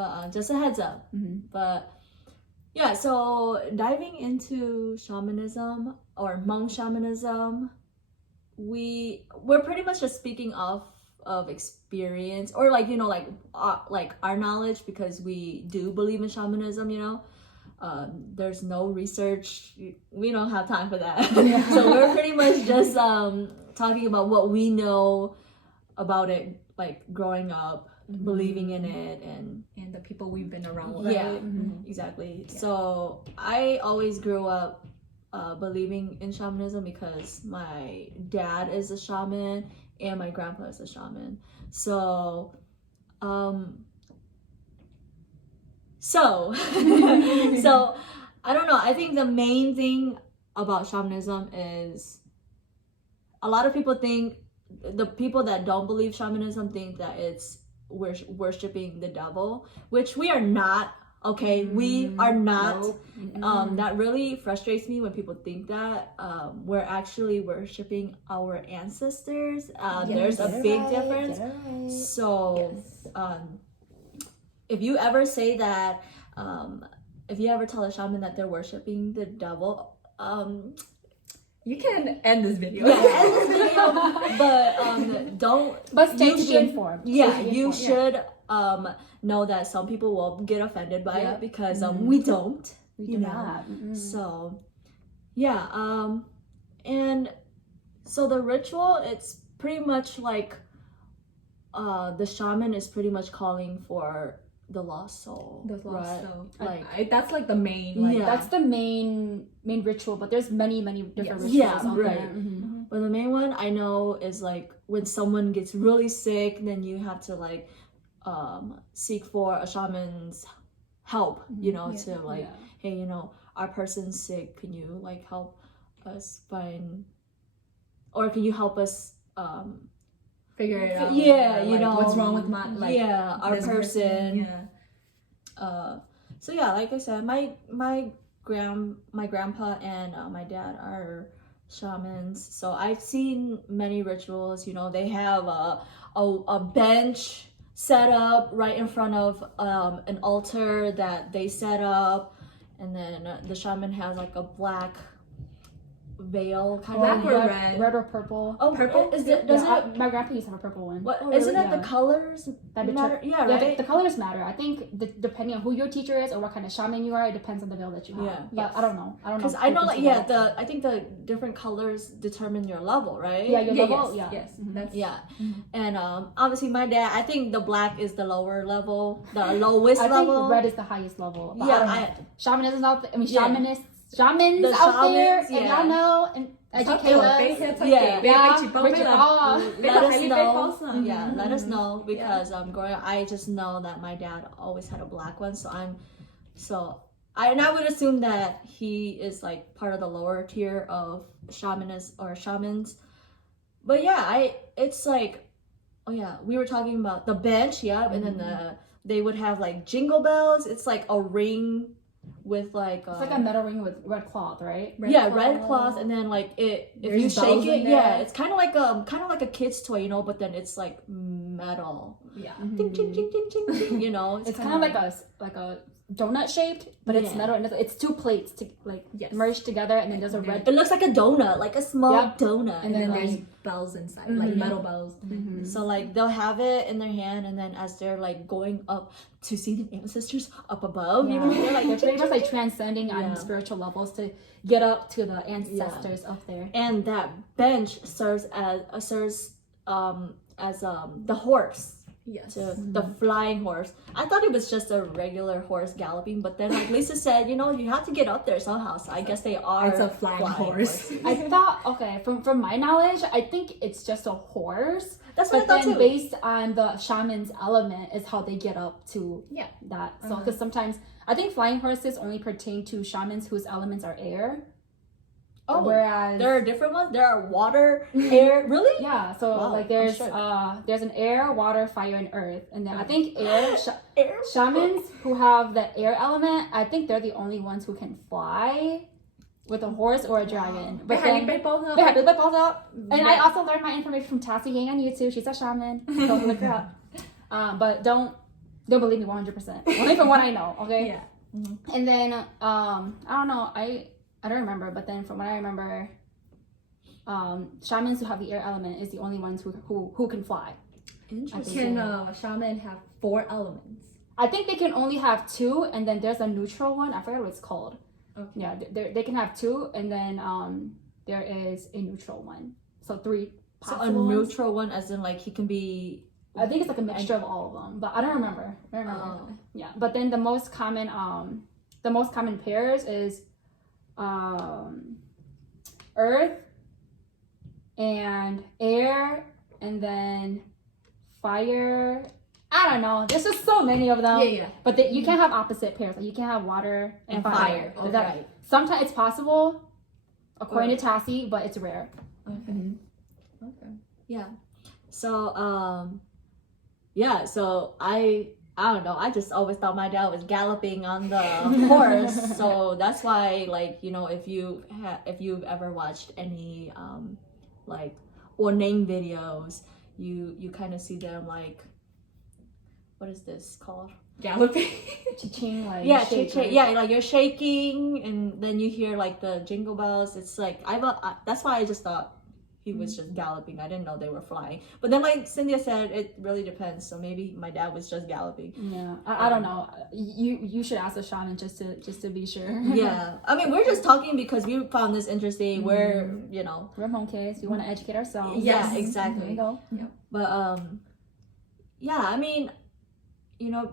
but just a heads up. But yeah, so diving into shamanism or Hmong shamanism, we're pretty much just speaking of experience, or like, you know, like our knowledge, because we do believe in shamanism, you know. There's no research, we don't have time for that. So we're pretty much just talking about what we know about it, like growing up, believing in it, and the people we've been around. Yeah, exactly. Yeah. So I always grew up believing in shamanism because my dad is a shaman and my grandpa is a shaman. So so I don't know, I think the main thing about shamanism is a lot of people think, the people that don't believe shamanism think that it's worshiping the devil, which we are not. Okay, we are not. Nope. That really frustrates me when people think that. We're actually worshiping our ancestors. There's a big difference. Right. So if you ever say that, if you ever tell a shaman that they're worshiping the devil, you can end this video. Yeah, end this video. But don't. But stay to be informed. Yeah, you should know that some people will get offended by it, because we don't. We do not. So yeah, and so the ritual, it's pretty much like the shaman is pretty much calling for the lost soul. The lost right? soul. Like that's like the main. Like, that's the main ritual, but there's many different rituals out right. there. But the main one I know is like when someone gets really sick, then you have to like seek for a shaman's help, you know, to like, hey, you know, our person's sick, can you like help us find, or can you help us figure it out? Yeah, you like, know, what's wrong with my our person. Yeah. So yeah, like I said, my grandpa and my dad are shamans. So I've seen many rituals. You know, they have a bench set up right in front of an altar that they set up, and then the shaman has like a black veil, kind of red or purple. Oh, purple? Is it? Does it? My grandpa used to have a purple one. What? Isn't it the colors that matter? Yeah, right. The colors matter. I think depending on who your teacher is or what kind of shaman you are, it depends on the veil that you have. Yeah, but I don't know. Because I know, like, I think the different colors determine your level, right? Yeah, your level. Yes. That's and obviously my dad, I think the black is the lower level, the lowest level. I think red is the highest level. But shamanism out there. I mean, shamans out there, and y'all know, and educate us. Let us know. Yeah, let us know, because growing up, I just know that my dad always had a black one, I would assume that he is like part of the lower tier of shamans. But yeah, it's like, we were talking about the bench, and then they would have like jingle bells. It's like a ring with like it's like a metal ring with red cloth, right? Red cloth, and then like if you shake it, it's kind of like a kid's toy, you know, but then it's like metal. Ding, ding, ding, ding, ding, ding, you know. It's kind of like a donut shaped, but it's metal, and it's two plates to like merge together, and then there's a red. It looks like a donut, like a small donut, and then there's bells inside, like metal bells. So like they'll have it in their hand, and then as they're like going up to see the ancestors up above, you know, they're pretty much like transcending on spiritual levels to get up to the ancestors up there. And that bench serves as the horse. Yes. The flying horse. I thought it was just a regular horse galloping, but then like Lisa said, you know, you have to get up there somehow. So I guess they are. It's a flying horse. I thought, from my knowledge, I think it's just a horse. That's what I thought too. Based on the shaman's element is how they get up to that. So because sometimes I think flying horses only pertain to shamans whose elements are air. Oh, whereas there are different ones. There are water, air. Really? Yeah. So like there's an air, water, fire, and earth, and then I think shamans who have the air element, I think they're the only ones who can fly with a horse or a dragon. But they have to both up. And I also learned my information from Tassie Yang on YouTube. She's a shaman. So look her up. But don't they'll believe me 100%. Only from what I know, okay? Yeah. Mm-hmm. And then I don't know, I don't remember, but then from what I remember, shamans who have the air element is the only ones who can fly. Interesting. Can shaman have 4 elements? I think they can only have 2, and then there's a neutral one. I forget what it's called. Okay. Yeah, they can have 2, and then there is a neutral one. So 3 So a possible ones. neutral one, as in like he can be. I think it's like a mixture of all of them, but I don't remember. Yeah, but then the most common pairs is earth and air, and then fire. I don't know. There's just so many of them. Yeah. But you can't have opposite pairs. Like you can't have water and fire. Okay. That, sometimes it's possible, according to Tassie, but it's rare. Okay. Okay. Yeah. So yeah. So I don't know. I just always thought my dad was galloping on the horse. So that's why, like, you know, if you've ever watched any like Ornang videos, you kind of see them like, what is this called? Galloping. Cha-ching, like Yeah, shake, cha-ching. Yeah, like you're shaking, and then you hear like the jingle bells. It's like that's why I just thought he was just galloping. I didn't know they were flying. But then, like Cynthia said, it really depends. So maybe my dad was just galloping. Yeah, I don't know. You should ask a shaman just to be sure. Yeah, I mean, we're just talking because we found this interesting. We're we're home kids. We want to educate ourselves. Yeah, Yes. exactly. There you go. But yeah, I mean, you know,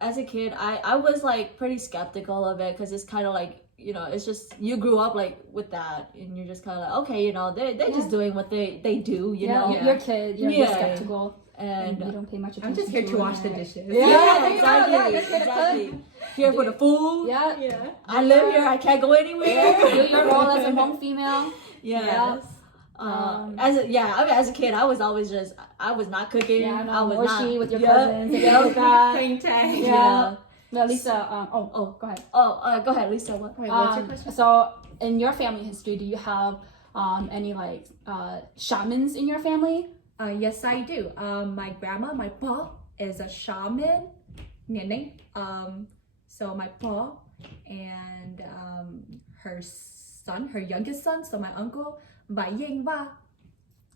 as a kid, I was like pretty skeptical of it because it's kind of like, you know, it's just you grew up like with that, and you're just kind of like, okay, you know, they're just doing what they do, you know. You're a kid. You're skeptical, and you don't pay much attention. I'm just here to wash the it. dishes. Yeah, exactly. exactly. Just here to Exactly. Here for the food. Yeah. I live here. I can't go anywhere. Do your role as a home female. Yes. As a kid, I was always I was not cooking. Yeah, I was not with your cousins. Playing tag. Yeah. No, Lisa. Go ahead. Go ahead, Lisa. What? Wait, what's your question? So, in your family history, do you have any like shamans in your family? Yes, I do. My grandma, my pa, is a shaman. So my pa and her son, her youngest son, so my uncle, Bai Ying Ba.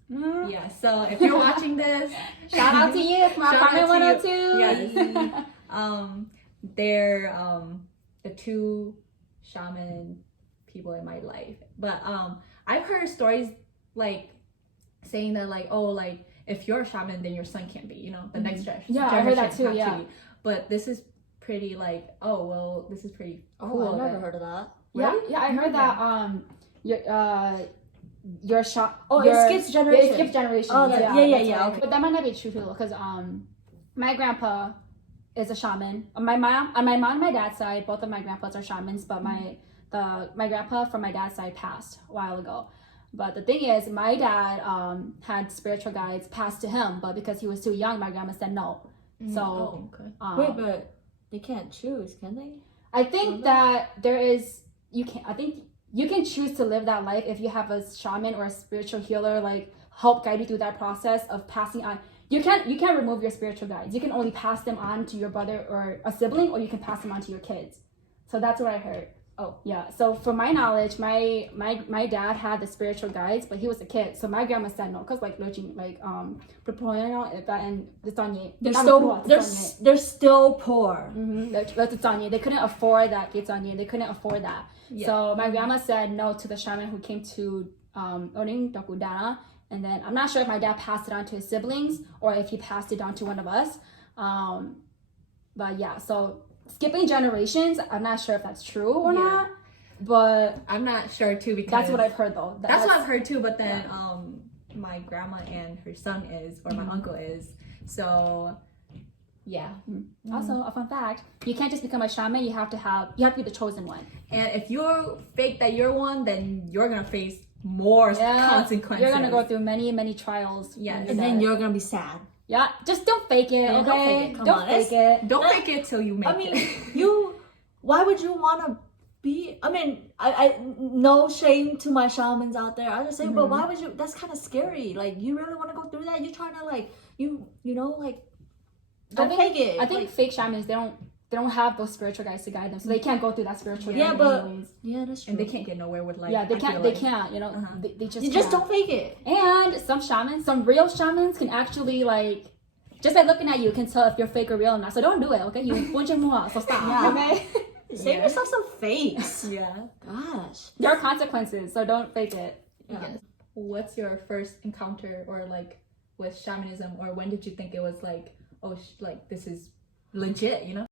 Yeah, so if you're watching this, Shout out to you, it's my Shout out apartment to you. 102. Yes. They're the 2 shaman people in my life. But I've heard stories like saying that like, oh, like if you're a shaman, then your son can't be, you know, the next generation. Yeah, I heard that too. have to Yeah. be. But this is pretty like, oh well, this is pretty Oh, cool. I've never that- heard of that. Yeah, I heard that your it skips generation. It skips generations. Oh, yeah. yeah, That's yeah, right. okay. But that might not be true too, because my grandpa is a shaman. My mom and my dad's side, both of my grandpas are shamans, but my grandpa from my dad's side passed a while ago. But the thing is, my dad had spiritual guides passed to him, but because he was too young, my grandma said no. So okay. Wait, but they can't choose, can they? I think that I think you can choose to live that life if you have a shaman or a spiritual healer like help guide you through that process of passing on. You can't remove your spiritual guides. You can only pass them on to your brother or a sibling, or you can pass them on to your kids. So that's what I heard. Oh. Yeah. So from my knowledge, my dad had the spiritual guides, but he was a kid. So my grandma said no, because like They're still poor. They couldn't afford that. They couldn't afford that. Yeah. So my grandma said no to the shaman who came to Oning Dokudana. And then I'm not sure if my dad passed it on to his siblings or if he passed it on to one of us. But yeah, so skipping generations, I'm not sure if that's true or not. But I'm not sure too, because that's what I've heard though. That's what I've heard too. But then my grandma and her son is, or my uncle is. So yeah. Also, a fun fact: you can't just become a shaman. You have to be the chosen one. And if you fake that you're one, then you're gonna face more consequences. You're gonna go through many trials. Yes. And then you're gonna be sad. Yeah, just don't fake it, Yeah, okay? don't fake it. Come Don't on, fake it. Don't fake it till you make I mean, it. why would you want to be? I mean, I no shame to my shamans out there. I just say, but why would you? That's kind of scary. Like, you really want to go through that? You're trying to like, you know, like Don't fake it. I think fake shamans, they don't have those spiritual guides to guide them, so they can't go through that spiritual journey anyways. Yeah, that's true. And they can't get nowhere with like. Yeah, they I feel can't. You know, they just. You just can't. don't fake it. And some real shamans can actually like, just by looking at you, can tell if you're fake or real or not. So don't do it, okay? You so stop. Yeah. Okay. Save yourself some face. Yeah. Gosh. There are consequences, so don't fake it. Yeah. Yes. What's your first encounter or like with shamanism, or when did you think it was like, oh, like this is legit, you know?